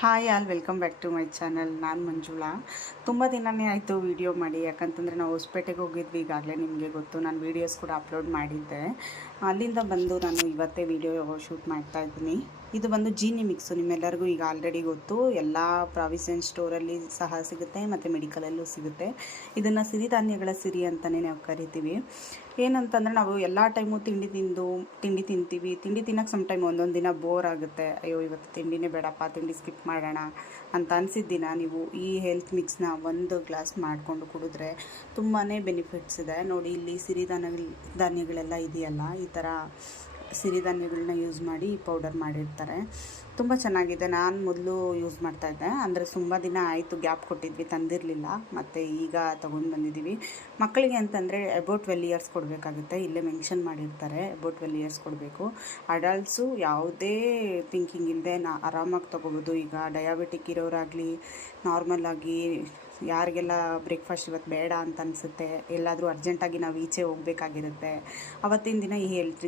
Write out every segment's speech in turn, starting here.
Hi all welcome back to my channel. ನಾನು ಮಂಜುಳಾ. ತುಂಬ ದಿನವೇ ಆಯಿತು ವೀಡಿಯೋ ಮಾಡಿ, ಯಾಕಂತಂದರೆ ನಾವು ಹೊಸಪೇಟೆಗೆ ಹೋಗಿದ್ವಿ. ಈಗಾಗಲೇ ನಿಮಗೆ ಗೊತ್ತು, ನಾನು ವೀಡಿಯೋಸ್ ಕೂಡ ಅಪ್ಲೋಡ್ ಮಾಡಿದ್ದೆ. ಅಲ್ಲಿಂದ ಬಂದು ನಾನು ಇವತ್ತೇ ವೀಡಿಯೋ ಶೂಟ್ ಮಾಡ್ತಾಯಿದ್ದೀನಿ. ಇದು ಬಂದು ಜೀನಿ ಮಿಕ್ಸು, ನಿಮ್ಮೆಲ್ಲರಿಗೂ ಈಗ ಆಲ್ರೆಡಿ ಗೊತ್ತು. ಎಲ್ಲ ಪ್ರಾವಿಷನ್ ಸ್ಟೋರಲ್ಲಿ ಸಹ ಸಿಗುತ್ತೆ ಮತ್ತು ಮೆಡಿಕಲಲ್ಲೂ ಸಿಗುತ್ತೆ. ಇದನ್ನು ಸಿರಿಧಾನ್ಯಗಳ ಸಿರಿ ಅಂತಲೇ ನಾವು ಕರಿತೀವಿ. ಏನಂತಂದರೆ, ನಾವು ಎಲ್ಲ ಟೈಮು ತಿಂಡಿ ತಿಂತೀವಿ. ತಿಂಡಿ ತಿನ್ನೋಕ್ಕೆ ಸಮ್ ಟೈಮ್ ಒಂದೊಂದು ದಿನ ಬೋರ್ ಆಗುತ್ತೆ. ಅಯ್ಯೋ ಇವತ್ತು ತಿಂಡಿನೇ ಬೇಡಪ್ಪ, ತಿಂಡಿ ಸ್ಕಿಪ್ ಮಾಡೋಣ ಅಂತ ಅನಿಸಿದ ದಿನ ನೀವು ಈ ಹೆಲ್ತ್ ಮಿಕ್ಸ್ನ ಒಂದು ಗ್ಲಾಸ್ ಮಾಡಿಕೊಂಡು ಕುಡಿದ್ರೆ ತುಂಬಾ ಬೆನಿಫಿಟ್ಸ್ ಇದೆ. ನೋಡಿ, ಇಲ್ಲಿ ಧಾನ್ಯಗಳೆಲ್ಲ ಇದೆಯಲ್ಲ, ಈ ಥರ ಸಿರಿಧಾನ್ಯಗಳನ್ನ ಯೂಸ್ ಮಾಡಿ ಪೌಡರ್ ಮಾಡಿರ್ತಾರೆ. ತುಂಬ ಚೆನ್ನಾಗಿದೆ. ನಾನು ಮೊದಲು ಯೂಸ್ ಮಾಡ್ತಾಯಿದ್ದೆ, ಅಂದರೆ ತುಂಬ ದಿನ ಆಯಿತು, ಗ್ಯಾಪ್ ಕೊಟ್ಟಿದ್ವಿ, ತಂದಿರಲಿಲ್ಲ. ಮತ್ತು ಈಗ ತೊಗೊಂಡು ಬಂದಿದ್ದೀವಿ. ಮಕ್ಕಳಿಗೆ ಅಂತಂದರೆ ಅಬೌಟ್ 12 ಇಯರ್ಸ್ ಕೊಡಬೇಕಾಗುತ್ತೆ. ಇಲ್ಲೇ ಮೆನ್ಷನ್ ಮಾಡಿರ್ತಾರೆ, ಅಬೌಟ್ 12 ಇಯರ್ಸ್ ಕೊಡಬೇಕು. ಅಡಲ್ಟ್ಸು ಯಾವುದೇ ಥಿಂಕಿಂಗ್ ಇಲ್ಲದೆ ಆರಾಮಾಗಿ ತೊಗೋಬೋದು. ಈಗ ಡಯಾಬಿಟಿಕ್ ಇರೋರಾಗಲಿ, ನಾರ್ಮಲಾಗಿ ಯಾರಿಗೆಲ್ಲ ಬ್ರೇಕ್ಫಾಸ್ಟ್ ಇವತ್ತು ಬೇಡ ಅಂತ ಅನಿಸುತ್ತೆ, ಎಲ್ಲಾದರೂ ಅರ್ಜೆಂಟಾಗಿ ನಾವು ಈಚೆ ಹೋಗಬೇಕಾಗಿರುತ್ತೆ, ಅವತ್ತಿನ ದಿನ ಈ ಹೆಲ್ತ್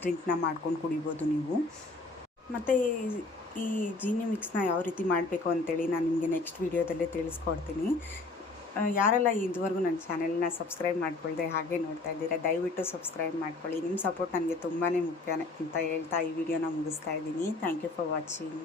ಡ್ರಿಂಕ್ನ ಮಾಡ್ಕೊಂಡು ಕುಡಿಬೋದು ನೀವು. ಮತ್ತು ಈ ಜೀನಿ ಮಿಕ್ಸ್ನ ಯಾವ ರೀತಿ ಮಾಡಬೇಕು ಅಂತೇಳಿ ನಾನು ನಿಮಗೆ ನೆಕ್ಸ್ಟ್ ವೀಡಿಯೋದಲ್ಲೇ ತಿಳಿಸ್ಕೊಡ್ತೀನಿ. ಯಾರೆಲ್ಲ ಇದುವರೆಗೂ ನನ್ನ ಚಾನೆಲ್ನ ಸಬ್ಸ್ಕ್ರೈಬ್ ಮಾಡ್ಕೊಳ್ದೆ ಹಾಗೆ ನೋಡ್ತಾ ಇದ್ದೀರಾ, ದಯವಿಟ್ಟು ಸಬ್ಸ್ಕ್ರೈಬ್ ಮಾಡ್ಕೊಳ್ಳಿ. ನಿಮ್ಮ ಸಪೋರ್ಟ್ ನನಗೆ ತುಂಬಾ ಮುಖ್ಯ ಅಂತ ಹೇಳ್ತಾ ಈ ವಿಡಿಯೋನ ಮುಗಿಸ್ತಾ ಇದ್ದೀನಿ. Thank you for watching.